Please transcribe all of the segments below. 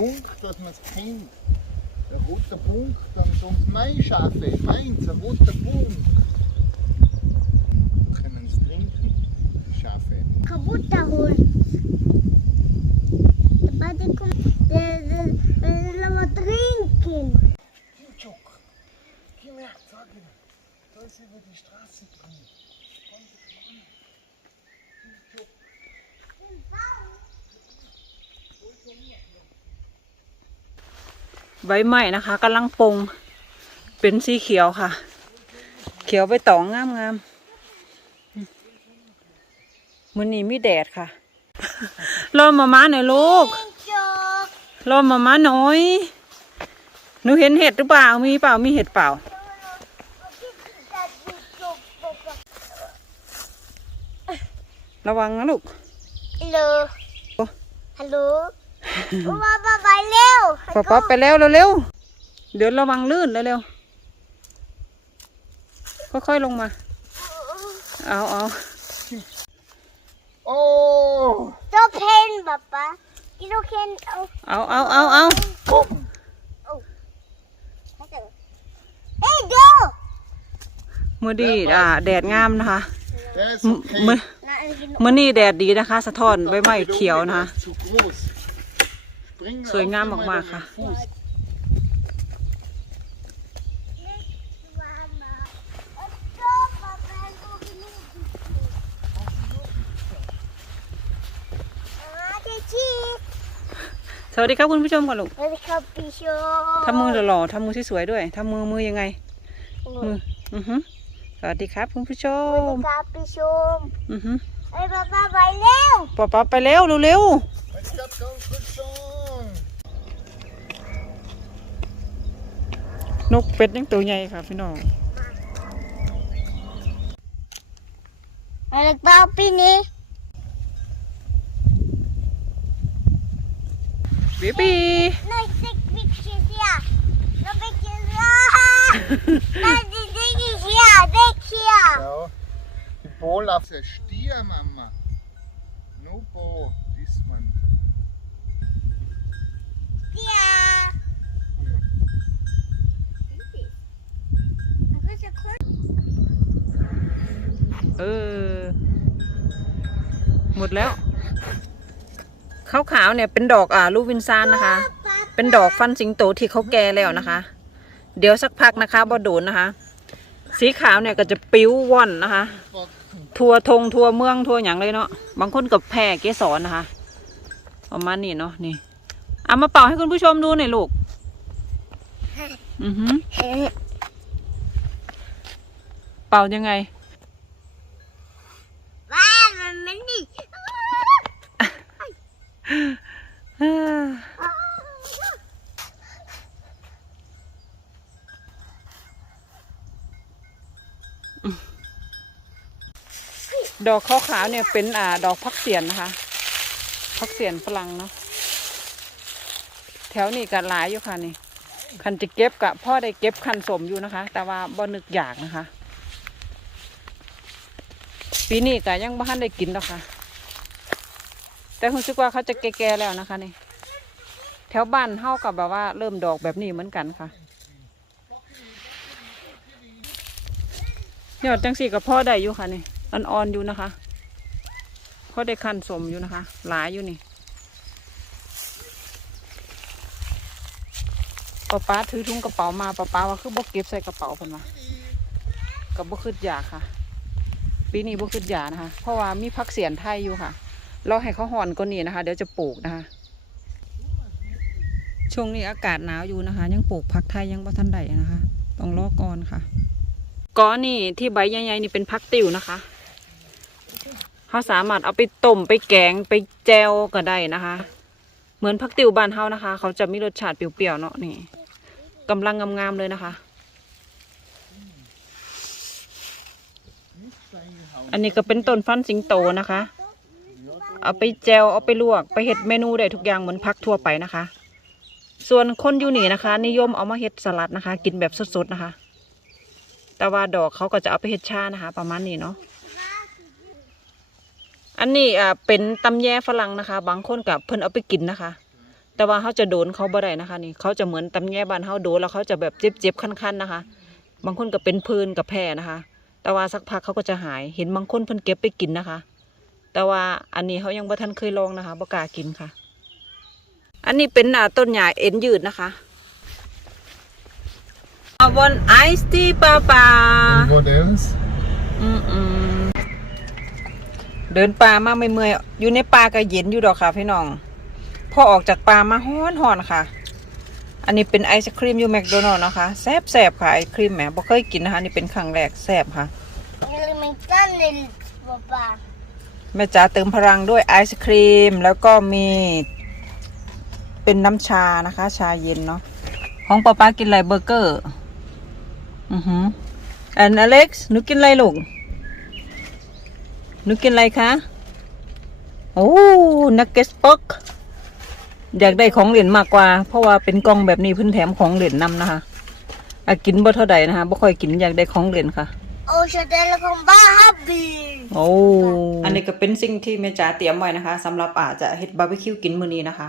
Punkt, dass man es kennt. Der rote Punkt, dann sonst mein Schaffe, meins, ein roter Punkt. Können es trinken, die Schafe. kaputter der, der, der will aber trinken. Tschuk, komm her, sag ihm. Da ist über die Straße drin. ใบไม้นะคะกำลังปงเป็นสีเขียวค่ะ เขียวใบตองงามงามๆมือนี้มีแดดค่ะรอมาม่าหน่อยลูกรอมาม่าหน่อยหนูเห็นเห็ดหรือเปล่ามีเปล่ามีเห็ดเปล่าระวังนะลูก Hallo. Oh. Hallo. Papa, Leo. ป๊าป๊าไปแล้วเร็วๆเดี๋ยวระวังลื่นเร็วๆค่อยๆลงมา เอาเอา Oh! So pen, Papa. You can. Oh. เอาเอาเอาเอา Bumm! Hey, go. มือดีอ่าแดดงามนะคะ Der ist ม okay. มือ Nein, ich bin มือนี่แดดดีนะคะ สะท้อนใบไม้เขียวนะคะ Zu groß. Bring สวยงาม auf einmal มากๆค่ะ deinen Fuß. Cheese. สวัสดีครับคุณผู้ชมก่อนลูกแล้วก็ปีโชทำมือหล่อๆทำมือสวยๆด้วยทำมือมือยังไง มือ อือฮึสวัสดีครับคุณผู้ชสวัสมดีครับปีชม อือฮึไอ้ยป้าป้าไปเร็วป๊าป๊าไปแล้วเร็ว Jetzt kommt ganz gut schon. ๆ นกเป็ดยังตัวใหญ่ค่ะพี่น้องไอ้เล็กป้าปีนี้บีบีน้อยสิกบิกเชียน้อยบิกเชียน้อยดิดิกเชียดิกเชีย Ja. Die Bolaf ist ein Stier, Mama. No Bo, ist man. เชียเออ หมดแล้วขาวๆเนี่ยเป็นดอกอ่าลูกวินซานนะคะ เป็นดอกฟันสิงโตที่เขาแก่แล้วนะคะ เดี๋ยวสักพักนะคะบอดูนนะคะ สีขาวเนี่ยก็จะปิ้วว่อนนะคะ ทัวทงทัวเมืองทัวอย่างเลยเนาะบางคนกับแพร่เกสรนะคะประมาณนี้เนาะนี่เอามาเป่าให้คุณผู้ชมดูหน่อยลูก อือหือ เป่ายังไง ว้ามันมันดิดอกขาวๆเนี่ยเป็นอ่าดอกพักเสียนนะคะ พักเสียนฝรั่งเนาะแถวนี้ก็หลายอยู่ค่ะนี่คันจะเก็บกะพ่อได้เก็บคันสมอยู่นะคะ แต่ว่าบ่นึกอยากนะคะ ปีนี้ก็ยังบ่ทันได้กินหรอกค่ะ แต่คุณซึกว่าเขาจะแก่ๆแล้วนะคะนี่แถวบ้านเฮากับแบบว่าเริ่มดอกแบบนี้เหมือนกันค่ะยอดจังสีกับพ่อได้อยู่ค่ะนี่อ่อนๆอยู่นะคะพ่อได้คันสมอยู่นะคะ หลายอยู่นี่ป้าป้าถือถุงกระเป๋ามาป้าป้าว่าคือบ่เก็บใส่กระเป๋าเพิ่นว่ากับบ่คืดยากค่ะ ปีนี้บ่คืดยานะคะ เพราะว่ามีพักเสียนไทยอยู่ค่ะ เราให้เขาห่อนกว่านี้นะคะ เดี๋ยวจะปลูกนะคะ ช่วงนี้อากาศหนาวอยู่นะคะ ยังปลูกพักไทยยังบ่ทันได้นะคะ ต้องรอก่อนค่ะก้อนนี่ที่ใบใหญ่ๆนี่เป็นพักติ๋วนะคะเขาสามารถเอาไปต้มไปแกงไปแจวก็ได้นะคะ เหมือนพักติ๋วบ้านเฮานะคะ เขาจะมีรสชาติเปรี้ยวๆเนาะนี่กำลังงามๆเลยนะคะ อันนี้ก็เป็นต้นฟันสิงโตนะคะ เอาไปแจวเอาไปลวกไปเห็ดเมนูได้ทุกอย่างเหมือนพักทั่วไปนะคะ ส่วนคนยูนี่นะคะ นิยมเอามาเห็ดสลัดนะคะ กินแบบสดๆนะคะ แต่ว่าดอกเขาก็จะเอาไปเห็ดชานะคะ ประมาณนี้เนาะอันนี้อ่าเป็นตำแยฝรั่งนะคะ บางคนกับเพิ่นเอาไปกินนะคะ แต่ว่าเขาจะโดนเขาบ่ได้นะคะ นี่เขาจะเหมือนตำแย่บานเขาโดนแล้วเขาจะแบบเจ็บๆคันๆนะคะ บางคนก็เป็นพื้นกับแพ้นะคะ แต่ว่าสักพักเขาก็จะหายเห็นบางคนเพิ่นเก็บไปกินนะคะ แต่ว่าอันนี้เขายังบ่ทันเคยลองนะคะบ่กล้ากินค่ะ อันนี้เป็นอ่าต้นหญ้าเอ็นยืดนะคะบนไอซ์ที่ปาปา What else? อืมอืมเดินป่ามาไม่เมื่อยๆอยู่ในป่าก็เย็นอยู่ดอกค่ะพี่น้อง พอออกจากป่ามาฮ้อนหอนๆค่ะ อันนี้เป็นไอศครีมอยู่แมคโดนัลล์นะคะแซ่บๆค่ะไอศครีมแหมบ่เคยกินนะคะนี่เป็นครั้งแรกแซ่บค่ะ Elemental papá. แม่จ๋าเติมพลังด้วยไอศครีม แล้วก็มีเป็นน้ำชานะคะ ชาเย็นเนาะของป้าป้ากินอะไรเบอร์เกอร์อือหืออันอเล็กซ์หนูกินอะไรลูกหนูกินอะไรคะโอ้นักเก็ตสป็อก อยากได้ของเหรียญมากกว่า เพราะว่าเป็นกล่องแบบนี้เพิ่นแถมของเหรียญนำนะคะอะกินบ่เท่าใดนะคะบ่ค่อยกินอยากได้ของเหรียญค่ะ Oh, siya talagang bahabi. โอ้อันนี้ก็เป็นสิ่งที่แม่จ๋าเตรียมไว้นะคะสำหรับอาจจะเฮ็ดบาร์บีคิวกินมื้อนี้นะคะ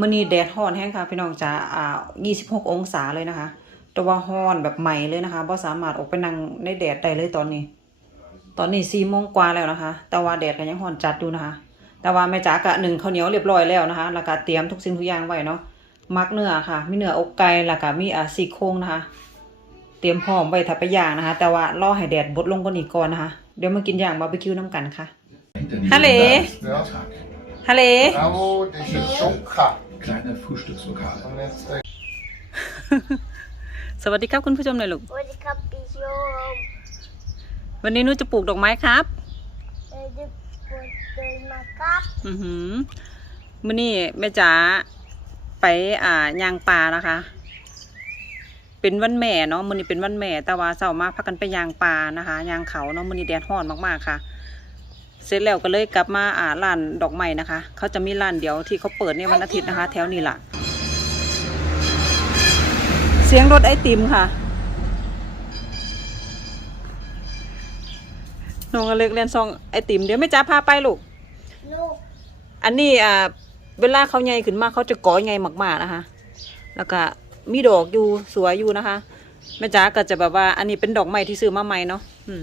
มื้อนี้แดดร้อนแห้งค่ะพี่น้องจ๋าอ่า26 องศาเลยนะคะ แต่ว่าร้อนแบบใหม่เลยนะคะบ่สามารถออกไปนั่งในแดดได้เลยตอนนี้ ตอนนี้4โมงกว่าแล้วนะคะ แต่ว่าแดดก็ยังร้อนจัดอยู่นะคะ แต่ว่าแม่จ๋าก็นึ่งข้าวเหนียวเรียบร้อยแล้วนะคะ แล้วก็เตรียมทุกสิ่งทุกอย่างไว้เนาะมักเนื้อค่ะ มีเนื้ออกไก่แล้วก็มีอ่าซี่โครงนะคะ เตรียมพร้อมไว้ถ้าไปย่างนะคะ แต่ว่ารอให้แดดบดลงก่อนอีกก่อนนะคะ เดี๋ยวมากินย่างบาร์บีคิวน้ำกันค่ะ Hallo. Ja. ฮัลโหล Bravo, das ist Schoka. Kleine Frühstückslokale. Und jetzt der สวัสดีครับคุณผู้ชมหน่อยลูก Pwede ka pisyon. วันนี้หนุจะปลูกดอกไม้ครับ Pwede อือหือมื่อนี้แม่จ๋าไปอ่ายางป่านะคะ เป็นวันแม่เนาะมื่อนี้เป็นวันแม่ แต่ว่าเช้ามาพักกันไปยางป่านะคะยางเขาเนาะมื่อนี้แดดร้อนมากๆค่ะ เสร็จแล้วก็เลยกลับมาอ่าร้านดอกไม้นะคะเขาจะมีร้านเดียวที่เขาเปิดในวันอาทิตย์นะคะ แถวนี้ล่ะ เสียงรถไอติมค่ะน้องอเล็กเรียนซองไอติมเดี๋ยวแม่จ๋าพาไปลูก อันนี้อ่าเวลาเขาใหญ่ขึ้นมาเขาจะก่อใหญ่มากๆนะคะ แล้วก็มีดอกอยู่สวยอยู่นะคะแม่จ๋าก็จะแบบว่า อันนี้เป็นดอกใหม่ที่ซื้อมาใหม่เนาะอืม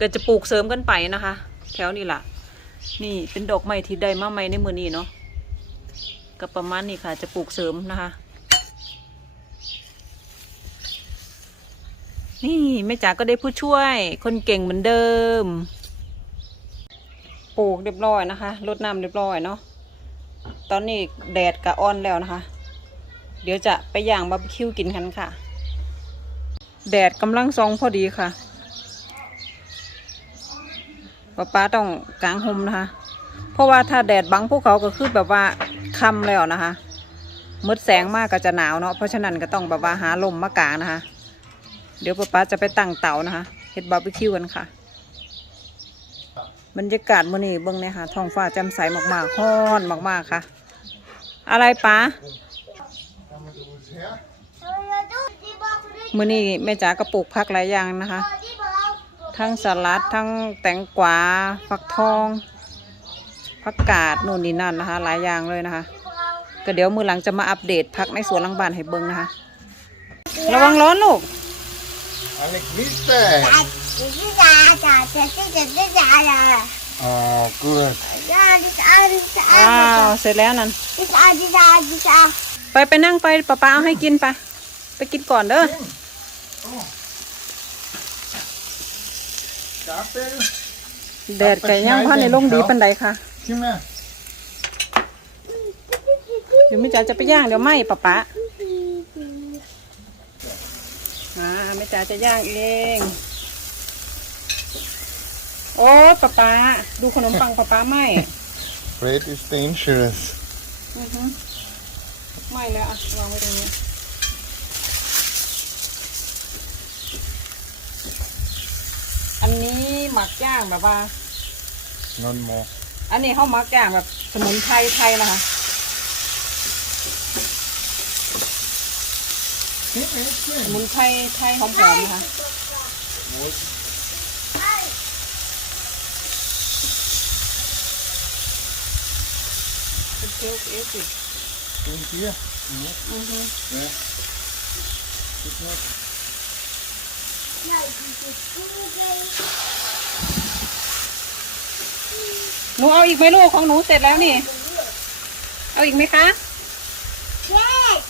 ก็จะปลูกเสริมกันไปนะคะ แถวนี้ล่ะ นี่เป็นดอกใหม่ที่ได้มาใหม่ในมือนี้เนาะก็ประมาณนี้ค่ะ จะปลูกเสริมนะคะ นี่แม่จ๋าก็ได้ผู้ช่วย คนเก่งเหมือนเดิม ปลูกเรียบร้อยนะคะรดน้ำเรียบร้อยเนาะตอนนี้แดดกะอ่อนแล้วนะคะ เดี๋ยวจะไปย่างบาร์บีคิวกินกันค่ะ แดดกำลังซองพอดีค่ะป้าป้าต้องกางห่มนะคะ เพราะว่าถ้าแดดบังพวกเขาก็คือแบบว่าค่ำแล้วนะคะมืดแสงมากก็จะหนาวเนาะเพราะฉะนั้นก็ต้องแบบว่าหาลมมากางนะคะ เดี๋ยวป้าป้าจะไปตั้งเตานะคะเฮ็ดบาร์บีคิวกันค่ะ บรรยากาศมื้อนี้เบิ่งเนี่ยค่ะท้องฟ้าแจ่มใสมากๆร้อนมากๆค่ะ อะไรป้ามื้อนี้แม่จ๋าก็ปลูกผักหลายอย่างนะคะ ทั้งสลัดทั้งแตงกวาฟักทองผักกาดนู่นนี่นั่นนะคะ หลายอย่างเลยนะคะ ก็เดี๋ยวมือหลังจะมาอัปเดตผักในสวนหลังบ้านให้เบิ่งนะคะ ระวังร้อนลูก Eine Kiste. Ja, das ist da, da, das ist da, das ist da, da. Oh, gut. Ja, das ist alles, das ist อ้าว alles. เสร็จแล้วนั่น Das ist alles, das ist alles, das ist alles. ไปไปนั่งไปป้าป้าเอาให้กินไปไปกินก่อนเด้อ Stapel. แดดไก่ย่างพันในลงดีปันใดค่ะ Komm her. เดี๋ยวแม่จ๋าจะไปย่างเดี๋ยวไหมป้าป้าอ่าแม่จ๋าจะย่างเอง โอ้ป้าป้าดูขนมปังป้าป้าไหม Bread is dangerous. อือฮึไม่แล้วอะวางไว้ตรงนี้ อันนี้หมักย่างแบบว่า None more. อันนี้เขาหมักย่างแบบสมุนไพรไทยนะคะ สมุนไพรไทยหอมๆนะคะเป็นเคี้ยวเอสิ Und hier. Ja. Guck mal. Ja, diese Kugel. หนูเอาอีกไหมลูกของหนูเสร็จแล้วนี่ เอาอีกไหมคะ Yes.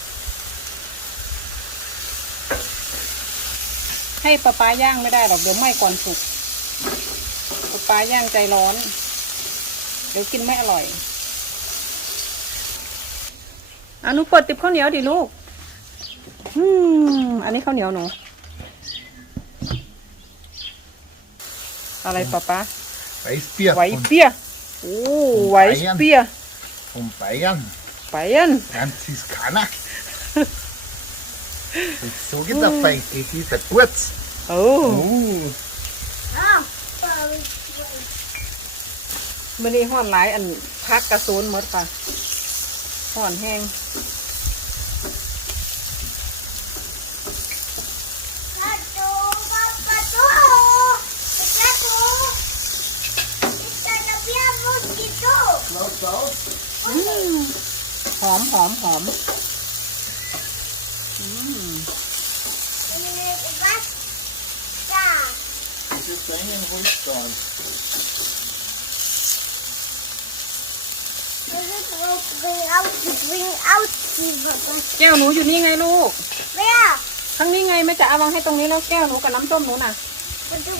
ให้ปลาปลาย่างไม่ได้หรอกเดี๋ยวไหม้ก่อนสุกปลาปลาย่างใจร้อน เดี๋ยวกินไม่อร่อย อะหนูเปิดติบข้าวเหนียวดิลูก อืม อันนี้ข้าวเหนียวหนู อะไรปะปะ Weißbier ไหว von, เปียโอ้ไหวเปีย von Bayern. ไปยัน Franziskaner. Und so geht der Feind. Das ist ein Kurz. โอ้ Oh. Ah, มื่อนี้ห่อนหลายอันพักกระโซนหมดค่ะ หอนแห้งหอมหอมหอม Bring out, bring out. แก้วหนูอยู่นี่ไงลูก Wer? ทั้งนี้ไงแม่จะเอาวางให้ตรงนี้แล้วแก้วหนูกับน้ำส้มหนูน่ะ Pato,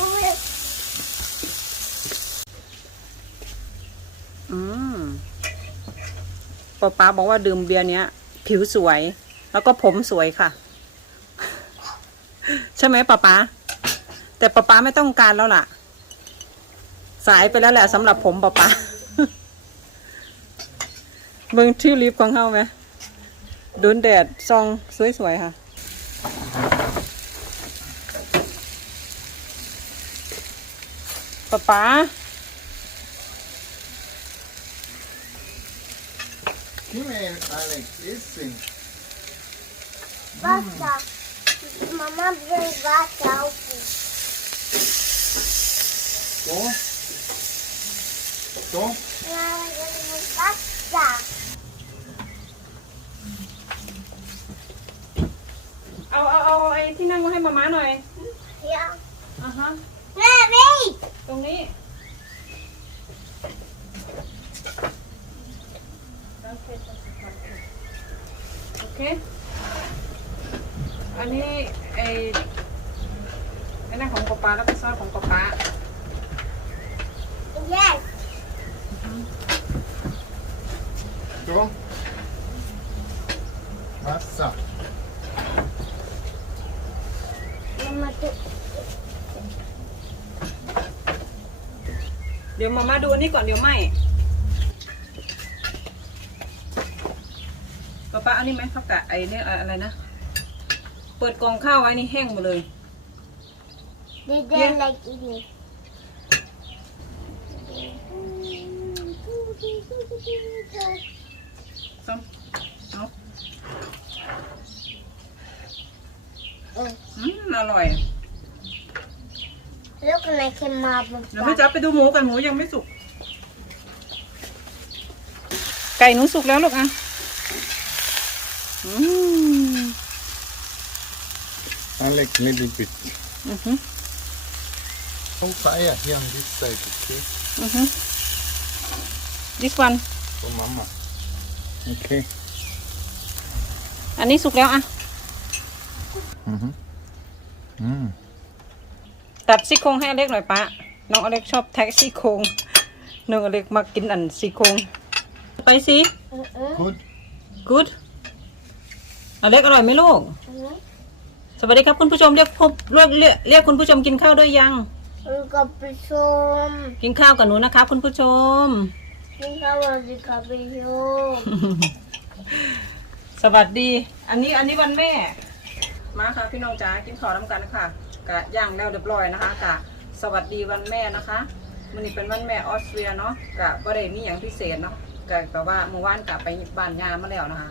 อืมป๊าป๊าบอกว่าดื่มเบียร์เนี้ย ผิวสวย แล้วก็ผมสวยค่ะ ใช่ไหมป๊าป๊าแต่ป๊าป๊าไม่ต้องการแล้วล่ะ สายไปแล้วแหละสำหรับผมป๊าป๊า เบิ่งทิวลิปของเขาไหมโดนแดดซองสวยๆค่ะ ป๊าป๊า Gib mir Alex, essen. Wasser. Mama bringt Wasser auf. So. So. Ja, Wasser. เอาเอาเอาไอ้ ที่นั่งมาให้มาม้าหน่อย Ja. อ่าฮะ Baby. ตรงนี้ โอเค อันนี้ไอ้ไอ้นั่นของป๊าป๊าแล้วก็ซอสของป๊าป๊า Yes. So. Wasser. Mama, du. เดี๋ยวมามาดูอันนี้ก่อนเดี๋ยวไหมป๊าป๊าเอันนี้ไหมข้าวกะไอ้เนี่ยอะไรนะ เปิดกล่องข้าวไว้นี่แห้งหมดเลย They Yeah. don't like eating. ซ้อมเอาอืมอร่อย Look like a marble. เดี๋ยวพี่จับไปดูหมูกันหมูยังไม่สุก ไก่หนูสุกแล้วลูกอะอืม Alex, little bit. อือหือ Oh, fire here on this side, okay? อือหือ this one For Mama. Okay. อันนี้สุกแล้วอะ Mhm. Mm. ตัดซี่โครงให้อเล็กหน่อยปะน้องอเล็กชอบแท็กซี่โครงน้องอเล็กมากินอันซี่โครงไปสิ Gut. good อเล็กอร่อยไหมลูก สวัสดีครับคุณผู้ชมเรียกพบเรียกเรียกเรียกคุณผู้ชมกินข้าวด้วยยัง Kapishom. กินข้าวกับหนูนะครับคุณผู้ชม Kapishom. Kapishom. สวัสดี อันนี้อันนี้วันแม่ มาค่ะพี่น้องจ๋ากินข้าวน้ำกันค่ะกะย่างแล้วเรียบร้อยนะคะกะสวัสดีวันแม่นะคะมันนี้เป็นวันแม่ออสเตรียเนาะกะบ่ได้มีอย่างพิเศษเนาะกะกะว่าเมื่อวานกะไปบ้านยามาแล้วนะคะ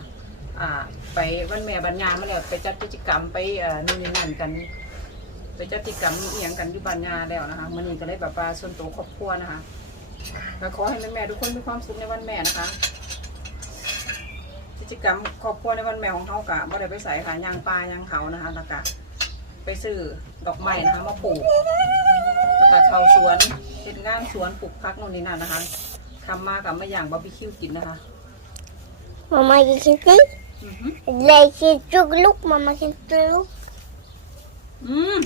อ่าไปวันแม่บ้านยามาแล้วไปจัดกิจกรรมไปเอ่อนู่นนี่นั่นกันไปจัดกิจกรรมเอียงกันที่บ้านยาแล้วนะคะมันนี้ก็เลยแบบว่าส่วนตัวครอบครัวนะคะก็ขอให้แม่ๆทุกคนมีความสุขในวันแม่นะคะ กิจกรรมครอบครัวในวันแม่ของเขากะบ่ได้ไปใส่ค่ะยางปลายางเขานะคะแล้วก็ไปซื้อดอกไม้นะคะมาปลูกแล้วก็เข้าสวนเฮ็ดงานสวนปลูกพักนู่นนี่นั่นนะคะทำมากับไม่อย่างบาร์บีคิวกินนะคะ Mama gick inte. อือหือ Lägg inte luk, mamma kan inte luk. อืม